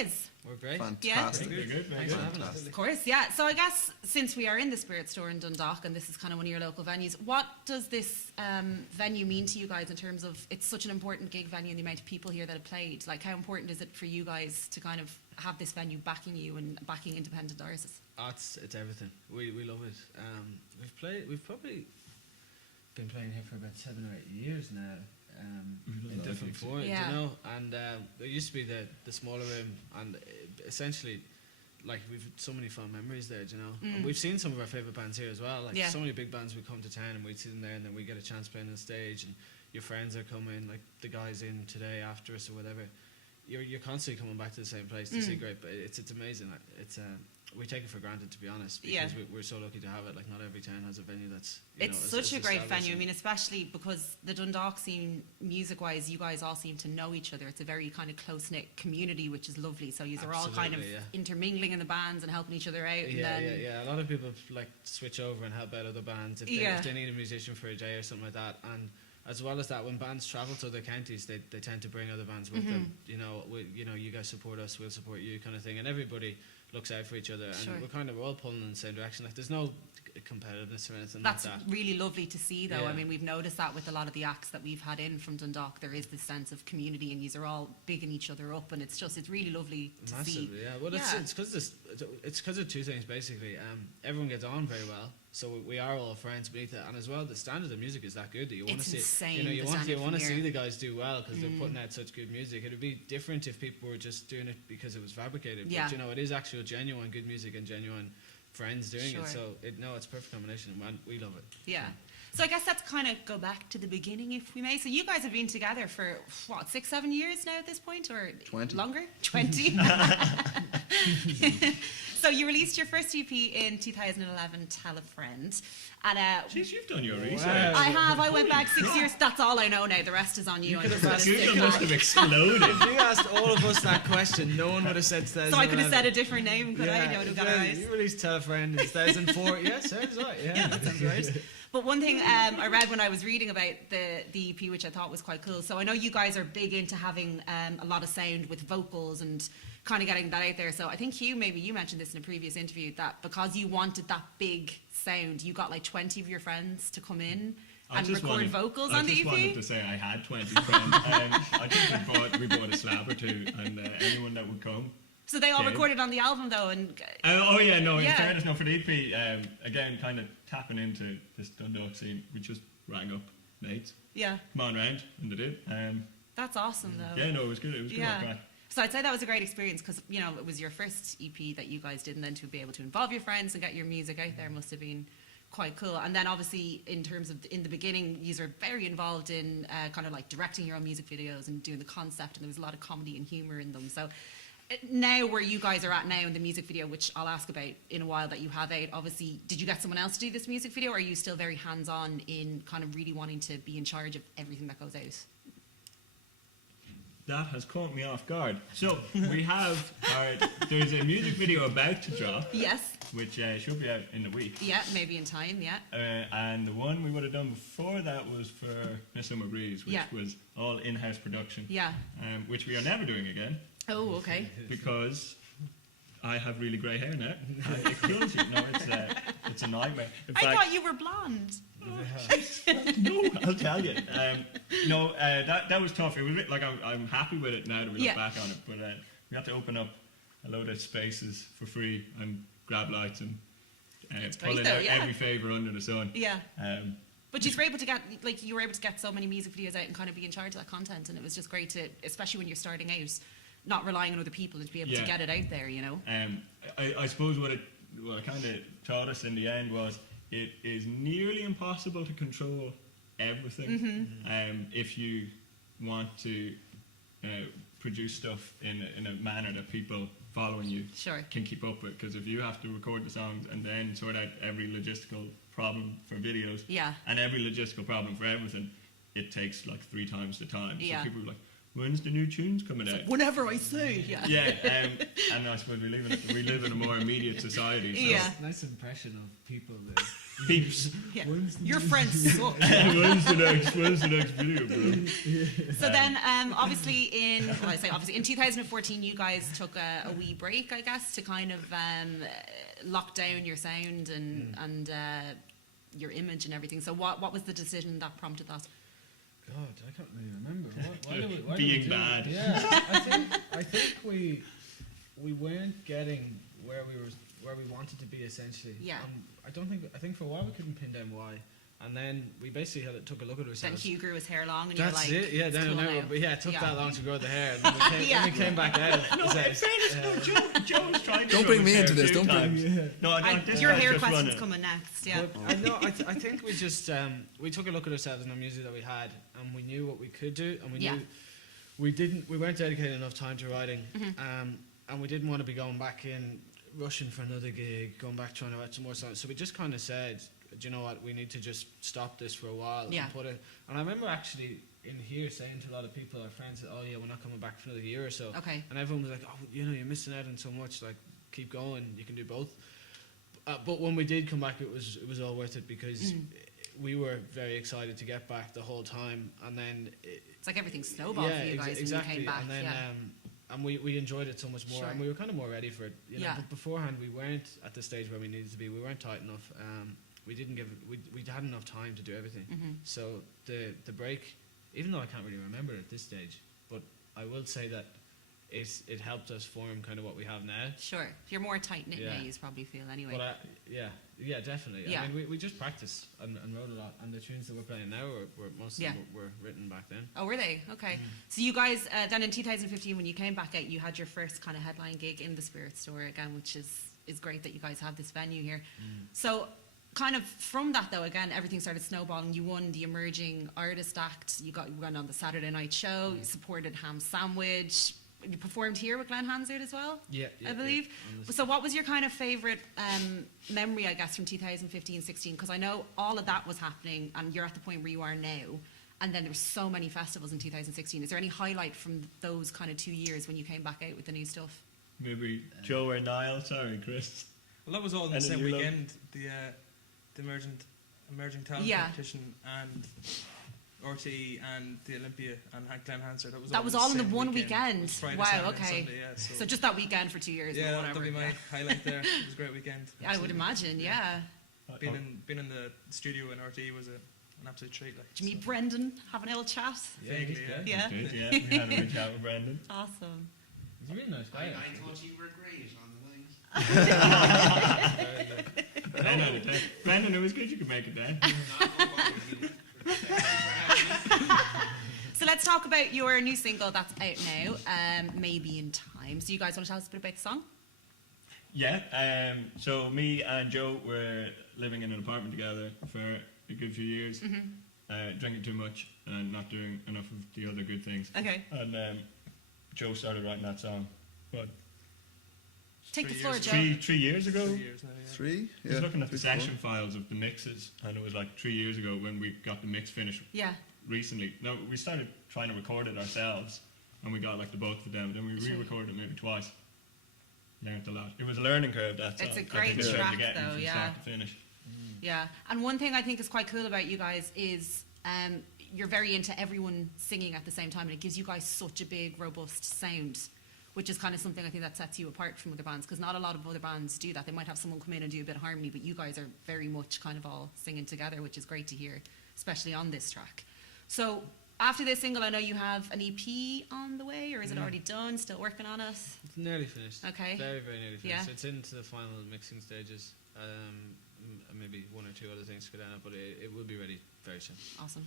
is? We're great. Fantastic. Very good. Thanks for having us. Of course, yeah. So I guess since we are in the Spirit Store in Dundalk, and this is kind of one of your local venues, what does this venue mean to you guys in terms of, it's such an important gig venue and the amount of people here that have played? Like, how important is it for you guys to kind of have this venue backing you and backing independent artists? Oh, it's everything. We love it. We've probably been playing here for about 7 or 8 years now. In different forms, Yeah. you know, and there used to be the smaller room, and essentially, like, we've so many fun memories there, you know. And we've seen some of our favourite bands here as well, like so many big bands would come to town and we'd see them there, and then we get a chance playing on stage, and your friends are coming, like the guys in today after us or whatever. You're constantly coming back to the same place to see great, but it's amazing. Like, it's we take it for granted, to be honest, because we're so lucky to have it. Like, not every town has a venue that's it's such a great venue. I mean, especially because the Dundalk scene, music-wise, you guys all seem to know each other. It's a very kind of close-knit community, which is lovely. So you are all kind of intermingling in the bands and helping each other out. A lot of people like switch over and help out other bands if they need a musician for a day or something like that. And as well as that, when bands travel to other counties, they tend to bring other bands with them. You know, you guys support us, we'll support you, kind of thing. And everybody looks out for each other, and we're all pulling in the same direction. Like, there's no competitiveness or anything like that. That's really lovely to see, though. I mean, we've noticed that with a lot of the acts that we've had in from Dundalk, there is this sense of community, and you're all bigging each other up, and it's really lovely to see. Yeah. Well, it's because of two things basically. Everyone gets on very well, so we are all friends beneath it, and as well, the standard of music is that good that you want to see. Insane, you want to see the guys do well because they're putting out such good music. It'd be different if people were just doing it because it was fabricated. But you know, it is actual genuine good music and genuine friends doing it. So it's a perfect combination, and we love it. Yeah. So I guess let's kind of go back to the beginning, if we may. So you guys have been together for, what, 6-7 years now at this point, or 20. Longer? 20. So you released your first EP in 2011, Tell a Friend. And jeez, you've done your research. I have. I went back 6 years. That's all I know now. The rest is on you. Google must have exploded. If you asked all of us that question, no one would have said 2011. So I could have said a different name, could I? No, got it right. You released Tell a Friend in 2004. Yeah, sounds right. Yeah, that sounds right. But one thing I read when I was reading about the EP, which I thought was quite cool. So I know you guys are big into having a lot of sound with vocals and kind of getting that out there. So I think Hugh, maybe you mentioned this in a previous interview, that because you wanted that big sound, you got like 20 of your friends to come in and record vocals on the EP. I just wanted to say I had 20 friends. I think we bought a slab or two, and anyone that would come. So they all recorded on the album, though, and in fairness, for the EP, again, kind of tapping into this Dundalk scene, we just rang up mates. Yeah. Come on round, and they did. That's awesome, though. Yeah, no, it was good. It was good. So I'd say that was a great experience because, you know, it was your first EP that you guys did, and then to be able to involve your friends and get your music out there must have been quite cool. And then obviously in terms of in the beginning, you were very involved in kind of like directing your own music videos and doing the concept, and there was a lot of comedy and humour in them. So now where you guys are at now in the music video, which I'll ask about in a while, that you have out, obviously, did you get someone else to do this music video, or are you still very hands-on in kind of really wanting to be in charge of everything that goes out? That has caught me off guard. So we have there's a music video about to drop. Yes. Which should be out in a week. Yeah, maybe in time, yeah. And the one we would have done before that was for Miss Summer Breeze, which was all in-house production. Yeah. Which we are never doing again. Oh, okay. Because I have really grey hair now. It kills you. No, it's a nightmare. I thought you were blonde. No, I'll tell you. That was tough. It was like I'm happy with it now that we look back on it, but we had to open up a load of spaces for free and grab lights and pull in every favour under the sun. Yeah. But you were able to get so many music videos out and kind of be in charge of that content, and it was just great to, especially when you're starting out, not relying on other people to be able to get it out there, you know. I suppose what it kind of taught us in the end was it is nearly impossible to control everything. If you want to produce stuff in a manner that people following you can keep up with, because if you have to record the songs and then sort out every logistical problem for videos and every logistical problem for everything, it takes like 3 times the time. So people are like, when's the new tunes coming out? Whenever I say. And I suppose we live in a more immediate society. So. Nice impression of people that Peeps. Yeah. Your friends suck. When's the next video, bro? So then, obviously in 2014, you guys took a wee break, I guess, to kind of lock down your sound and your image and everything. So what was the decision that prompted that? God, I can't really remember. Why Being did we do bad. it? Yeah, I think we weren't getting where we wanted to be essentially. Yeah. I think for a while we couldn't pin down why, and then we basically took a look at ourselves. Then Hugh grew his hair long, and That's you're like, it. Yeah, it's then cool now. but yeah, it took Yeah. that long to grow the hair. And then we came back out. No, in fairness, no, Joe was trying to Don't grow bring his me hair into a this, few don't bring times. me. No, this your guy's hair just question's running. coming next. Yeah. But I think we just we took a look at ourselves and the music that we had, and we knew what we could do, and we knew we weren't dedicating enough time to writing, and we didn't want to be going back in rushing for another gig, going back trying to write some more songs. So we just kind of said, do you know what, we need to just stop this for a while and put it. And I remember actually in here saying to a lot of people, our friends, oh yeah, we're not coming back for another year or so. Okay. And everyone was like, oh, you know, you're missing out on so much. Like, keep going, you can do both. But when we did come back, it was all worth it because we were very excited to get back the whole time, and then It's like everything snowballed for you guys exactly. when you came back. And then and we enjoyed it so much more, and we were kind of more ready for it. You know, but beforehand we weren't at the stage where we needed to be. We weren't tight enough. We had enough time to do everything. So the break, even though I can't really remember it at this stage, but I will say that it helped us form kind of what we have now. Sure. You're more tight-knit now, you probably feel, anyway. But yeah, definitely. Yeah. I mean, we just practiced and wrote a lot, and the tunes that we're playing now were most of them were written back then. Oh, were they? Okay. So you guys, then in 2015, when you came back out, you had your first kind of headline gig in the Spirit Store again, which is great that you guys have this venue here. So kind of from that, though, again, everything started snowballing. You won the Emerging Artist Act. You went on the Saturday Night Show. You supported Ham Sandwich. You performed here with Glenn Hansard as well, I believe. Yeah, so what was your kind of favourite memory, I guess, from 2015-16? Because I know all of that was happening and you're at the point where you are now, and then there were so many festivals in 2016. Is there any highlight from those kind of 2 years when you came back out with the new stuff? Maybe Joe or Niall. Sorry, Chris. Well, that was all in the same weekend. The emerging talent competition and RT and the Olympia and Glenn Hansard. That was all in the one weekend. Friday, wow, Saturday, okay. Sunday, so just that weekend for 2 years. Yeah, or whatever. that'll be my highlight there. It was a great weekend. I would imagine, yeah. Being in the studio in RT was an absolute treat. Like, did you meet Brendan? Have an old chat? Vaguely, yeah. We had a good chat with Brendan. Awesome. He's a really nice guy. I thought you were great on the night. Brendan, it was good you could make it there. So let's talk about your new single that's out now, Maybe in Time. So you guys want to tell us a bit about the song? Yeah, so me and Joe were living in an apartment together for a good few years, drinking too much and not doing enough of the other good things. Okay. And Joe started writing that song. What? Take the floor, Joe. 3 years ago? 3 years now, yeah. 3? I was looking at the session files of the mixes, and it was like 3 years ago when we got the mix finished. Yeah. Recently. No, we started trying to record it ourselves, and we got like the bulk of them. Then we re-recorded it maybe twice. Learned a lot. It was a learning curve. That's it's a great track, though. Yeah. Start to finish. Yeah, and one thing I think is quite cool about you guys is you're very into everyone singing at the same time, and it gives you guys such a big, robust sound, which is kind of something I think that sets you apart from other bands, because not a lot of other bands do that. They might have someone come in and do a bit of harmony, but you guys are very much kind of all singing together, which is great to hear, especially on this track. So after this single, I know you have an EP on the way, or is it already done? Still working on it? It's nearly finished. Okay. Very, very nearly finished. Yeah. It's into the final mixing stages. Maybe one or two other things to go down, but it will be ready very soon. Awesome.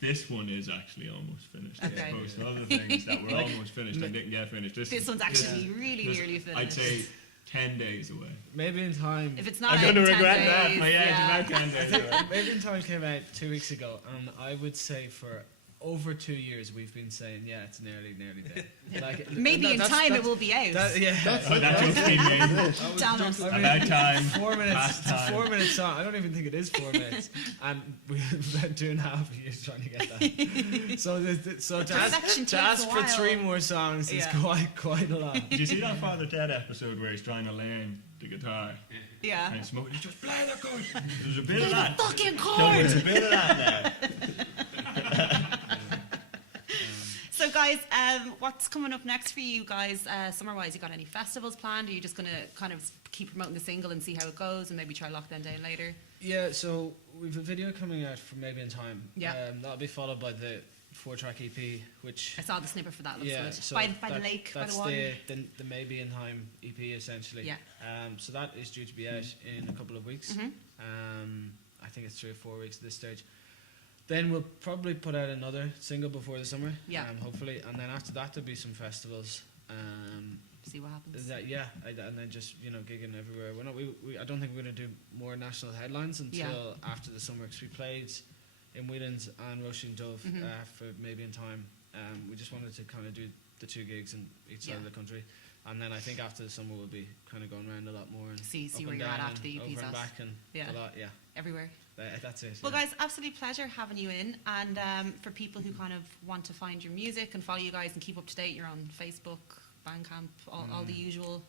This one is actually almost finished. Okay. As opposed to other things that were almost finished and didn't get finished. This one's actually really nearly finished. I'd say 10 days away. Maybe in Time. If it's not I'm out going to in 10 regret days, that. Oh, yeah, it's about 10 days away. Maybe in Time came out 2 weeks ago, and I would say for over 2 years we've been saying, yeah, it's nearly there. Like, Maybe in time it will be out. That just came in. Damn it. About time. 4 minutes. Past It's a time. 4 minute song. I don't even think it is 4 minutes, and we've spent 2.5 years trying to get that. So to Perfection ask takes a for while. 3 more songs is Yeah. quite a lot. Did you see that Father Ted episode where he's trying to learn the guitar Yeah. and smoke? He's just play the chord. There's a bit of that. Fucking No, chord. there's a bit of that there. So guys, what's coming up next for you guys, summer-wise? You got any festivals planned? Or are you just going to kind of keep promoting the single and see how it goes and maybe try lock them down later? Yeah, so we've a video coming out for Maybe in Time. Yeah. That'll be followed by the 4-track EP, which I saw the snippet for that. Looks yeah, good. so By the lake, by the that's water. the Maybe in Time EP essentially. Yeah. So that is due to be out in a couple of weeks. Mhm. I think it's 3 or 4 weeks at this stage. Then we'll probably put out another single before the summer. Yeah. Hopefully, and then after that there'll be some festivals. See what happens. And then just gigging everywhere. We're not. I don't think we're going to do more national headlines until after the summer, because we played in Whelan's and Roisin Dove for Maybe in Time. We just wanted to kind of do the 2 gigs in each side of the country, and then I think after the summer we'll be kind of going around a lot more and See up where and you're at down after the and EP's over and out. back and Yeah. a lot. Yeah, Everywhere. that's it. Well, yeah. guys, absolute pleasure having you in. And for people who kind of want to find your music and follow you guys and keep up to date, you're on Facebook, Bandcamp, all the usual.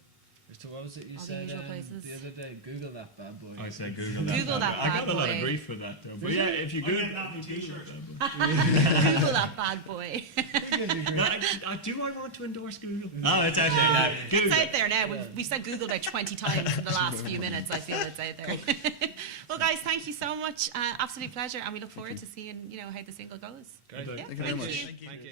So what was it you All the said usual places. the other day? Google that bad boy. I said Google that. Google that I got bad a lot boy. of grief for that though. But yeah, if you I'm Google getting that on t-shirt. Google that bad boy. No, do I want to endorse Google? Oh, it's out there now. Google. It's out there now. We've said Google about 20 times in the last few minutes. I feel it's out there. Well, guys, thank you so much. Absolute pleasure. And we look forward to seeing, how the single goes. Great. Yeah, Thank you very much. Thank you.